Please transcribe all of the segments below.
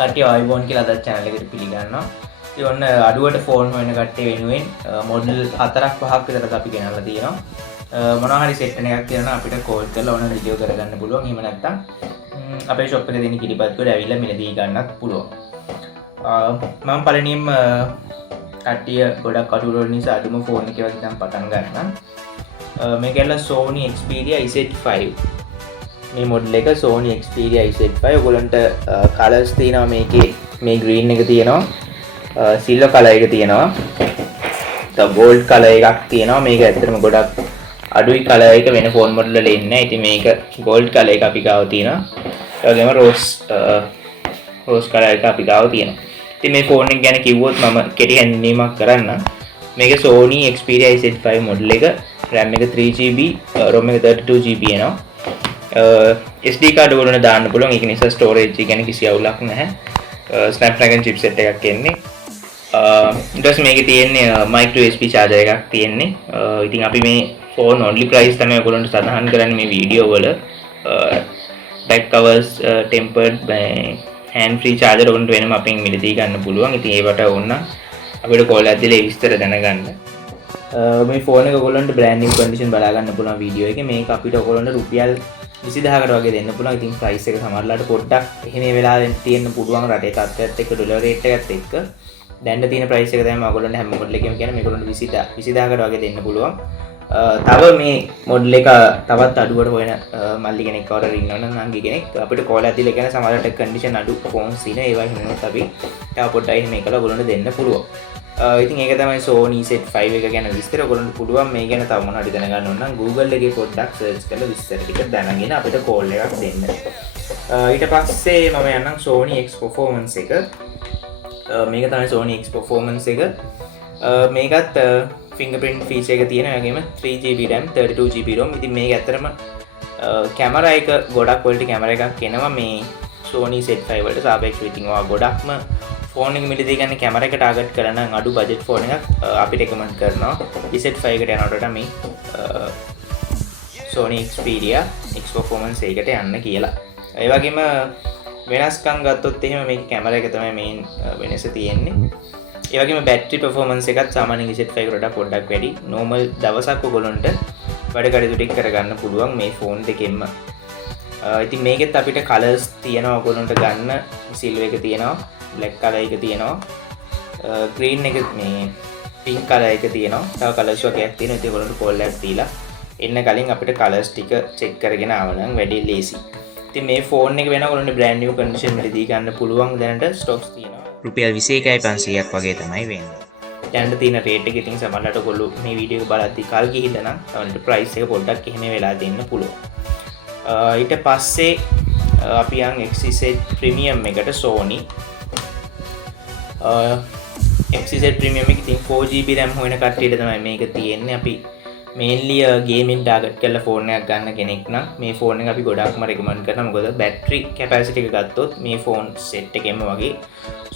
කට්ටිය iPhone කියලා අදත් channel එකට පිළිගන්නවා. ඉතින් ඔන්න අඩුවට ෆෝන් හොයන කට්ටිය වෙනුවෙන් මොඩල් 4ක් 5ක් විතර අපි ගෙනල්ලා තියෙනවා. මොනවා හරි සෙට් එකක් තියෙනවා අපිට කෝල් කරලා ඕන රිවිව් කරගන්න පුළුවන්. එහෙම නැත්නම් අපේ shop එකේ දෙන කිරිපත් කොට ඇවිල්ලා මිලදී ගන්නත් පුළුවන්. මම පළවෙනිම කට්ටිය ගොඩක් අඩු නිසා අඩුම ෆෝන් එකේ වගේ දැන් පටන් ගන්නම්. මේක ඇවිල්ලා Sony Xperia X5. මේ මොඩල් එක Sony Xperia X5. ඔයගොල්ලන්ට කලර්ස් තියෙනවා මේකේ. මේ green එක තියෙනවා. silver color එක තියෙනවා. තව gold color එකක් තියෙනවා. මේක ඇත්තටම ගොඩක් අඩුයි color එක වෙන ෆෝන් මොඩල් වල එන්නේ නැහැ. ඉතින් මේක gold color එක අපි ගාව තියෙනවා. ඒ වගේම rose color එක අපි ගාව තියෙනවා. ඉතින් මේ ෆෝන් එක ගැන කිව්වොත් මම කෙටි හැඳින්වීමක් කරන්නම්. මේක Sony Xperia Z5 මොඩල් එක. RAM එක 3GB, ROM එක 32GB එනවා. SD card වලට දාන්න පුළුවන්. ඒක නිසා storage එක ගැන කිසි අවුලක් නැහැ. Snapdragon chipset එකක් එන්නේ. ඊට පස්සේ මේකේ තියෙන්නේ micro USB charger එකක් තියෙන්නේ. ඉතින් අපි මේ phone only price තමයි ඔයගොල්ලන්ට සඳහන් කරන්නේ මේ වීඩියෝ වල. back covers, tempered hand free charger ඔයගොල්ලන්ට වෙනම අපෙන් මිලදී ගන්න පුළුවන්. ඉතින් ඒවට ඕන අපිට call එකක් දීලා ඒ විස්තර දැනගන්න. මේ ෆෝන් එක ඔයගොල්ලන්ට brand new condition බලා ගන්න පුළුවන් වීඩියෝ එකේ. මේක අපිට ඔයගොල්ලන්ට රුපියල් 20000කට වගේ දෙන්න පුළුවන්. ඉතින් price එක සමහරලාට පොඩ්ඩක් එහෙම වෙලාවෙන් තියෙන්න පුළුවන් රටේ තත්ත්වයත් එක්ක ඩොලර් රේට් එකත් එක්ක. දැන් තියෙන price එක තමයි ඔයගොල්ලන්ට හැම මොඩල් එකකම කියන්නේ මේගොල්ලන්ට 20000කට වගේ දෙන්න පුළුවන්. තව මේ මොඩල් එක තවත් අඩුවට හොයන මල්ලි කෙනෙක් කවුරු ඉන්නවනම් නංගි කෙනෙක් අපිට කෝල් එකක් දීලා කියන සමහරවිට කන්ඩිෂන් අඩු ෆෝන්ස් ඉන ඒවා හිමිනුත් අපි තව පොඩ්ඩක් එහෙම එකලා ඔයගොල්ලන්ට දෙන්න පුළුවන්. ඉතින් ඒක තමයි Sony Z5 එක ගැන විස්තර. ඔයගොල්ලන්ට පුළුවන් මේ ගැන තව මොනවද දැනගන්න ඕන නම් Google එකේ පොඩ්ඩක් search කරලා විස්තර ටික දැනගෙන අපිට කෝල් එකක් දෙන්න. ඊට පස්සේ මම යන්නම් Sony X Performance එක. මේක තමයි Sony X Performance එක. මේකත් fingerprint feature එක තියෙන වගේම 3GB RAM 32GB ROM. ඉතින් මේක ඇත්තටම කැමරා එක ගොඩක් quality කැමරා එකක් එනවා මේ Sony Z5 වලට සාපේක්ෂව. ඉතින් ඔයා ගොඩක්ම ෆෝන් එක මිලදී ගන්න කැමරා එක ටාගට් කරලා නම් අඩු බජට් ෆෝන් එකක් අපි රෙකමන්ඩ් කරනවා. Z5 එකට යනකොට වඩා මේ Sony Xperia X Performance එකට යන්න කියලා. ඒ වගේම වෙනස්කම් ගත්තොත් එහෙම මේක කැමරා එක තමයි මේන් වෙනස තියෙන්නේ. ඒ වගේම බැටරි performance එකත් සාමාන්‍ය Z5 එකට වඩා පොඩ්ඩක් වැඩි. normal දවසක් ඔයගොල්ලන්ට වැඩ කටයුතු ටික කරගන්න පුළුවන් මේ ෆෝන් දෙකෙන්ම. ඉතින් මේකෙත් අපිට කලර්ස් තියෙනවා ඔයගොල්ලන්ට ගන්න. සිල්වර් එක තියෙනවා, black color එක තියෙනවා, green එක මේ pink color එක තියෙනවා. තව කලර්ස් වර්ගයක් තියෙනවා. ඉතින් ඔයගොල්ලන්ට කෝල් එකක් දීලා එන්න කලින් අපිට කලර්ස් ටික චෙක් කරගෙන ආවනම් වැඩි ලේසි. ඉතින් මේ ෆෝන් එක වෙන ඔයගොල්ලන්ට brand new condition වලදී ගන්න පුළුවන්. දැනට stocks තියෙනවා. රුපියල් 21500ක් වගේ තමයි වෙන්නේ. දැනට තියෙන රේට් එක ඉතින් සමහරවිට ඔයගොල්ලෝ මේ වීඩියෝ එක බලද්දි කල් ගිහිල්ලා නම් ඔයාලට price එක පොඩ්ඩක් එහෙම වෙලා දෙන්න පුළුවන්. ඊට පස්සේ අපි යන් Xz Primium එකට Sony Xz Primium එක ඉතින් 4GB RAM හොයන කට්ටියට තමයි මේක තියෙන්නේ. අපි mainly gaming target කරලා ෆෝන් එකක් ගන්න කෙනෙක් නම් මේ ෆෝන් එක අපි ගොඩක්ම recommend කරනවා. මොකද battery capacity එක ගත්තොත් මේ ෆෝන් set එකෙම වගේ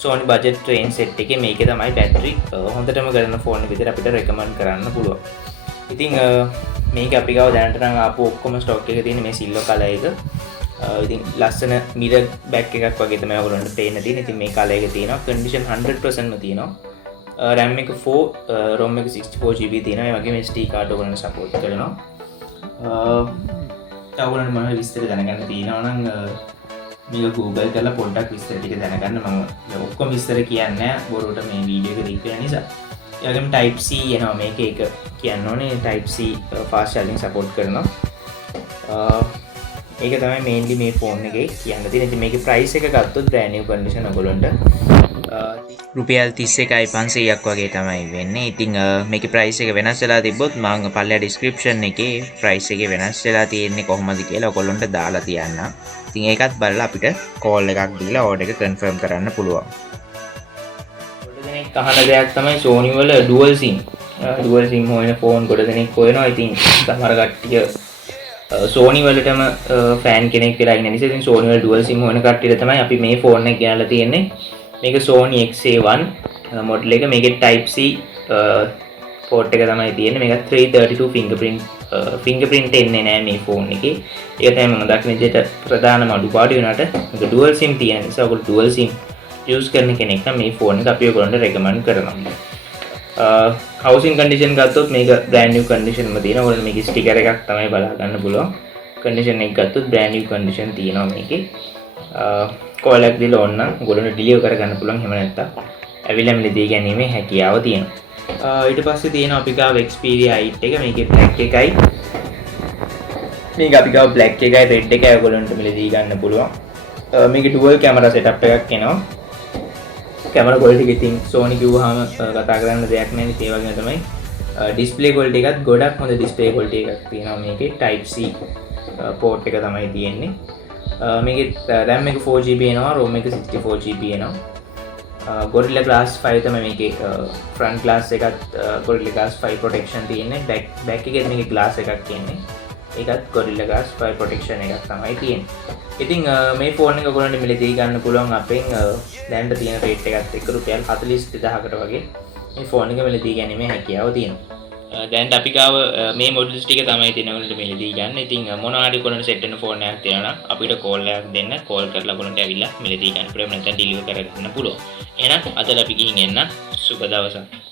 Sony budget range set එකේ මේකේ තමයි battery හොඳටම ගන්න ෆෝන් එක විදිහට අපිට recommend කරන්න පුළුවන්. ඉතින් මේක අපි ගාව දැනට නම් ආපු ඔක්කොම stock එකේ තියෙන මේ silver color එක. ඉතින් ලස්සන mirror back එකක් වගේ තමයි ඔයගොල්ලන්ට පේන්න තියෙන්නේ. ඉතින් මේ color එක තියෙනවා. condition 100% ම තියෙනවා. RAM එක 4, ROM එක 64GB තියෙනවා. ඒ වගේම SD card ඔයගොල්ලන්ට support කරනවා. ඔයගොල්ලන්ට මොනවද විස්තර දැනගන්න තියෙනවා නම් මේක Google කරලා පොඩ්ඩක් විස්තර ටික දැනගන්න. මම ඔක්කොම විස්තර කියන්නේ නැහැ බොරුවට මේ වීඩියෝ එක දීපේ නිසා. ඒ වගේම type C එනවා මේක. ඒක කියන්න ඕනේ type C fast charging support කරනවා. ඒක තමයි mainly මේ ෆෝන් එකේ කියන්න තියෙන. ඉතින් මේකේ price එක ගත්තොත් brand new condition ඔයගොල්ලන්ට රුපියල් 31500ක් වගේ තමයි වෙන්නේ. ඉතින් මේකේ price එක වෙනස් වෙලා තිබ්බොත් මම පල්ලෙහා description එකේ price එකේ වෙනස් වෙලා තියෙන්නේ කොහොමද කියලා ඔයගොල්ලන්ට දාලා තියන්නම්. ඉතින් ඒකත් බලලා අපිට call එකක් දීලා order එක confirm කරන්න පුළුවන්. ගොඩ දෙනෙක් අහන දෙයක් තමයි Sony වල dual sim හොයන ෆෝන් ගොඩ දෙනෙක් හොයනවා. ඉතින් සමහර කට්ටිය Sony වලටම ෆෑන් කෙනෙක් වෙලා ඉන්න නිසා ඉතින් Sony වල dual sim හොයන කට්ටියට තමයි අපි මේ ෆෝන් එක ගෙනල්ලා තියෙන්නේ. මේක Sony Xa1 මොඩල් එක. මේකේ type C port එක තමයි තියෙන්නේ. මේක 332 fingerprint එන්නේ නැහැ මේ ෆෝන් එකේ. ඒක තමයි මම දකින විදිහට ප්‍රධානම අඩුපාඩු වෙනාට මේක dual sim තියෙන නිසා ඔයගොල්ලෝ dual sim යූස් කරන කෙනෙක් නම් මේ ෆෝන් එක අපි ඔයගොල්ලන්ට රෙකමන්ඩ් කරනවා. හවුසින් කන්ඩිෂන් ගත්තොත් මේක බ්‍රෑන්ඩ් නිව් කන්ඩිෂන් එකම තියෙනවා. ඔයාලට මේකේ ස්ටිකර් එකක් තමයි බලා ගන්න පුළුවන්. කන්ඩිෂන් එක ගත්තොත් බ්‍රෑන්ඩ් නිව් කන්ඩිෂන් තියෙනවා මේකේ. කෝල් එකක් දීලා ඕන නම් ඔයගොල්ලන්ට ඩිලිවර් කරගන්න පුළුවන්. එහෙම නැත්නම් ඇවිල්ලා මිලදී ගැනීමේ හැකියාව තියෙනවා. ඊට පස්සේ තියෙනවා අපි ගාව Xperia 8 එක. මේකේ බ්ලැක් එකයි. මේක අපි ගාව බ්ලැක් එකයි රෙඩ් එකයි ඔයගොල්ලන්ට මිලදී ගන්න පුළුවන්. මේකේ ඩුවල් කැමරා සෙටප් එකක් එනවා. කැමරා ක්වොලිටි එක ඉතින් Sony කිව්වහම කතා කරන්න දෙයක් නැහැ. ඒ වගේම තමයි ඩිස්ප්ලේ ක්වොලිටි එකත් ගොඩක් හොඳ ඩිස්ප්ලේ ක්වොලිටි එකක් තියෙනවා මේකේ. Type C port එක තමයි තියෙන්නේ. මේකේ RAM එක 4GB එනවා, ROM එක 64GB එනවා. Gorilla Glass 5 තමයි මේකේ front glass එකත් Gorilla Glass 5 protection තියෙන්නේ. back එකේ මේකේ glass එකක් තියෙන්නේ. ඒකත් Gorilla Glass 5 protection එකක් තමයි තියෙන්නේ. ඉතින් මේ ෆෝන් එක ඔයගොල්ලන්ට මිලදී ගන්න පුළුවන් අපෙන් දැනට තියෙන රේට් එකත් එක්ක රුපියල් 42000කට වගේ මේ ෆෝන් එක මිලදී ගැනීමේ හැකියාව තියෙනවා. දැන් අපි ගාව මේ මොඩල්ස් ටික තමයි තියෙන ඔයගොල්ලන්ට මිලදී ගන්න. ඉතින් මොනවා හරි ඔයගොල්ලන්ට සෙට් වෙන ෆෝන් එකක් තියෙනවා නම් අපිට කෝල් එකක් දෙන්න. කෝල් කරලා ඔයගොල්ලන්ට ඇවිල්ලා මිලදී ගන්න පුළුවන්. නැත්නම් ඩිලිවර් කරගන්න පුළුවන්. එහෙනම් අද අපි ගිහින් එන්න. සුබ දවසක්.